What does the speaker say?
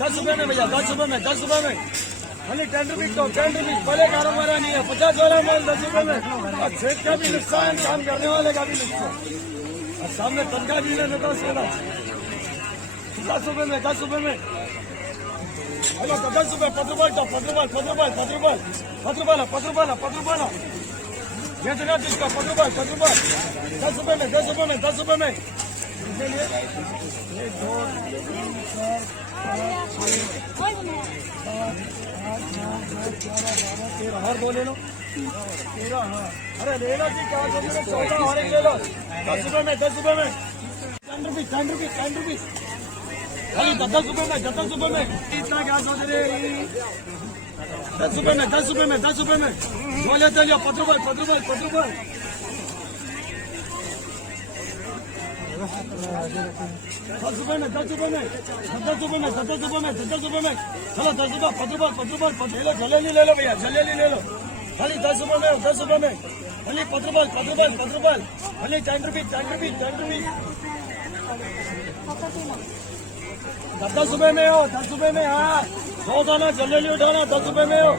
10 रुपए में भैया, 10 रुपए में, 10 रुपए में। खाली 10 रुपीज तो 10 रुपीज, पहले कारोबार नहीं है। 50 वाला माल 10 रुपए में। और सेठ का भी नुकसान, काम करने वाले का भी नुकसान, और सामने तनख्वाह भी लेने का सेना। 10 रुपए में, 10 रुपए में। हेलो तो 10 रुपए, 5 रुपए, 5 रुपए, 5 रुपए, 5 रुपए, 5 रुपए, 5 रुपए, 5 रुपए। ये जगह जिसका 5 रुपए, 5 रुपए, 10 रुपए में, 10 रुपए में, 10 रुपए में। इसके लिए 1, 2, 3, 4, 5, 6, 7, 8, 9, 10, 11, 12, 13। और बोले लो 13। हाँ, अरे ले लो जी, क्या सोच रहे? 14 और एक ले लो। 10 रुपए में, 10 रुपए में। 10 रुपीज, 10 रुपीज, 10 रुपीज। खाली 10 रुपए में, 10 रुपए में। इतना क्या सोच रहे? 10 रुपए में, 10 रुपए में, 10 रुपए में। जो लेते लियो 5 रुपए, 5 रुपए, 5 रुपए। 10 रुपए में, 10 रुपए में, 10 रुपए में, 10 रुपए में, 10 रुपए में। चलो 10 रुपए, 5 रुपए, 5 रुपए, 5 ले लो, जलेबी ले लो भैया, जलेबी ले लो। खाली 10 रुपए में, 10 रुपए में। खाली 5 रुपए, 5 रुपए, 5 रुपए। खाली 10 रुपीज, 10 रुपीज, 10 रुपीज। 10 रुपए में हो, 10 रुपए में। हाँ, 100 दाना जलेबी उठाना, 10 रुपए में हो।